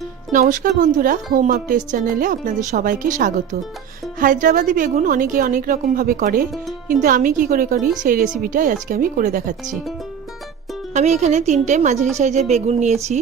নমস্কার বন্ধুরা, home up test চ্যানেলে আপনাদের সবাইকে স্বাগত। হায়দ্রাবাদি বেগুন অনেকে অনেক রকম ভাবে করে, কিন্তু আমি কি করে করি সেই রেসিপিটাই আজকে আমি করে দেখাচ্ছি। আমি এখানে 3টে মাঝারি সাইজের বেগুন নিয়েছি।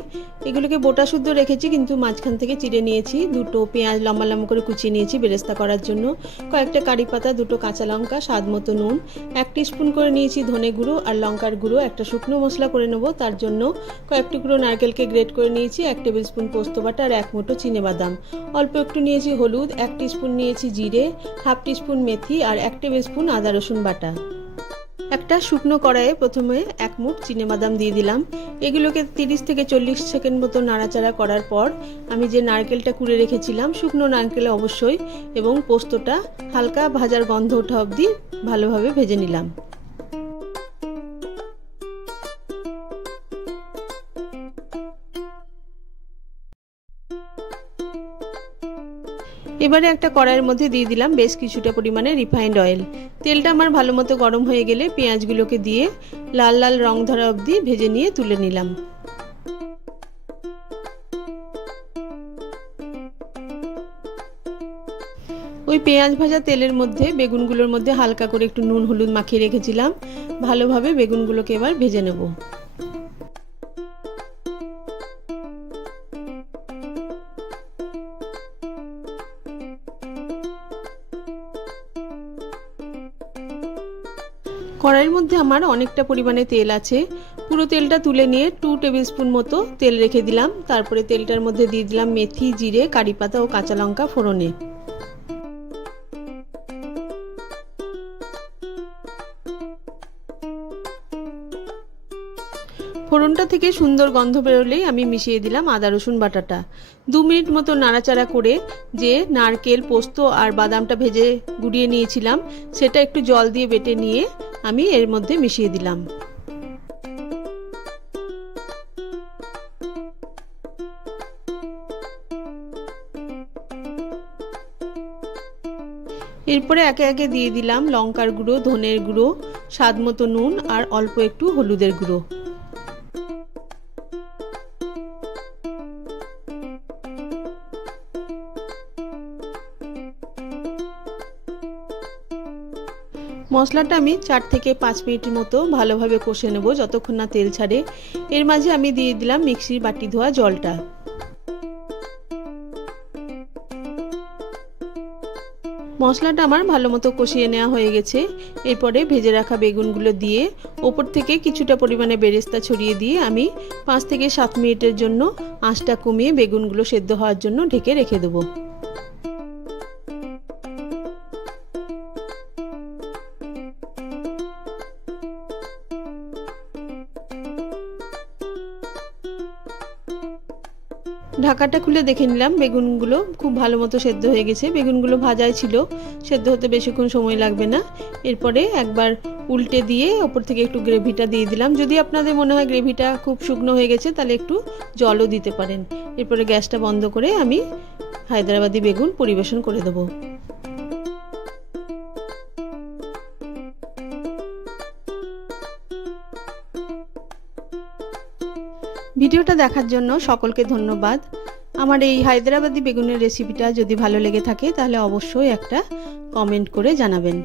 এগুলোকে বোটা শুদ্ধ রেখেছি, কিন্তু মাঝখান থেকে চিড়ে নিয়েছি। 2টো পেঁয়াজ লম্বা লম্বা করে কুচিয়ে নিয়েছি বেরেস্তা করার জন্য, কয়েকটা কারি পাতা, 2টো কাঁচা লঙ্কা, স্বাদ মতো নুন, 1 টিস্পুন করে নিয়েছি ধনে গুঁড়ো আর লঙ্কার গুঁড়ো। একটা শুকনো মশলা করে নেব, তার জন্য কয়েক টুকরো নারকেলকে গ্রেট করে নিয়েছি, 1 টেবিল স্পুন পোস্ত বাটা আর 1 মুঠো চিনেবাদাম। অল্প একটু নিয়েছি হলুদ, 1 টিস্পুন নিয়েছি জিরে, হাফ টিস্পুন মেথি আর 1 টেবিল স্পুন আদা রসুন বাটা। একটা শুকনো কড়াইয়ে প্রথমে 1 মুঠ চিনেবাদাম দিয়ে দিলাম। এগুলোকে 30 থেকে 40 সেকেন্ড মতো নাড়াচাড়া করার পর আমি যে নারকেলটা কুড়ে রেখেছিলাম, শুকনো নারকেলে অবশ্যই, এবং পোস্তটা হালকা ভাজার গন্ধ ওঠা অবধি ভালোভাবে ভেজে নিলাম। এবারে একটা কড়াইয়ের মধ্যে দিয়ে দিলাম বেশ কিছুটা পরিমাণে রিফাইন্ড অয়েল। তেলটা আমার ভালো মতো গরম হয়ে গেলে পেঁয়াজগুলোকে দিয়ে লাল লাল রং ধরা অবধি ভেজে নিয়ে তুলে নিলাম। ওই পেঁয়াজ ভাজা তেলের মধ্যে বেগুনগুলোর মধ্যে হালকা করে একটু নুন হলুদ মাখিয়ে রেখেছিলাম। ভালোভাবে বেগুনগুলোকে এবার ভেজে নেব। কড়াইয়ের মধ্যে আমার অনেকটা পরিমাণে তেল আছে। পুরো তেলটা তুলে নিয়ে 2 টেবিল স্পুন মতো তেল রেখে দিলাম। তারপরে তেলটার মধ্যে দিয়ে দিলাম মেথি, জিরে, কারি পাতা ও কাঁচা লঙ্কা ফোড়নে। ফোড়নটা থেকে সুন্দর গন্ধ বেরোলেই আমি মিশিয়ে দিলাম আদা রসুন বাটাটা। 2 মিনিট মতো নাড়াচাড়া করে যে নারকেল, পোস্ত আর বাদামটা ভেজে গুঁড়িয়ে নিয়েছিলাম, সেটা একটু জল দিয়ে বেটে নিয়ে আমি এর মধ্যে মিশিয়ে দিলাম। এরপরে একে একে দিয়ে দিলাম লঙ্কার গুঁড়ো, ধনের গুঁড়ো, স্বাদ মতো নুন আর অল্প একটু হলুদের গুঁড়ো। মশলাটা আমি 4 থেকে 5 মিনিট মতো ভালোভাবে কষে নেব, যতক্ষণ না তেল ছাড়ে। এর মাঝে আমি দিয়ে দিলাম মিক্সির বাটি ধোয়া জলটা। মশলাটা আমার ভালো মতো কষিয়ে নেওয়া হয়ে গেছে। এরপরে ভেজে রাখা বেগুনগুলো দিয়ে ওপর থেকে কিছুটা পরিমাণে বেরেস্তা ছড়িয়ে দিয়ে আমি 5 থেকে 7 মিনিটের জন্য আঁচটা কমিয়ে বেগুনগুলো সেদ্ধ হওয়ার জন্য ঢেকে রেখে দেবো। ঢাকাটা খুলে দেখে নিলাম, বেগুনগুলো খুব ভালো মতো সেদ্ধ হয়ে গেছে। বেগুনগুলো ভাজাই ছিল, সেদ্ধ হতে বেশিক্ষণ সময় লাগবে না। এরপরে একবার উল্টে দিয়ে ওপর থেকে একটু গ্রেভিটা দিয়ে দিলাম। যদি আপনাদের মনে হয় গ্রেভিটা খুব শুকনো হয়ে গেছে, তাহলে একটু জলও দিতে পারেন। এরপরে গ্যাসটা বন্ধ করে আমি হায়দ্রাবাদি বেগুন পরিবেশন করে দেবো। ভিডিওটা দেখার জন্য সকলকে ধন্যবাদ। আমার এই হায়দ্রাবাদি বেগুনের রেসিপিটা যদি ভালো লেগে থাকে, তাহলে অবশ্যই একটা কমেন্ট করে জানাবেন।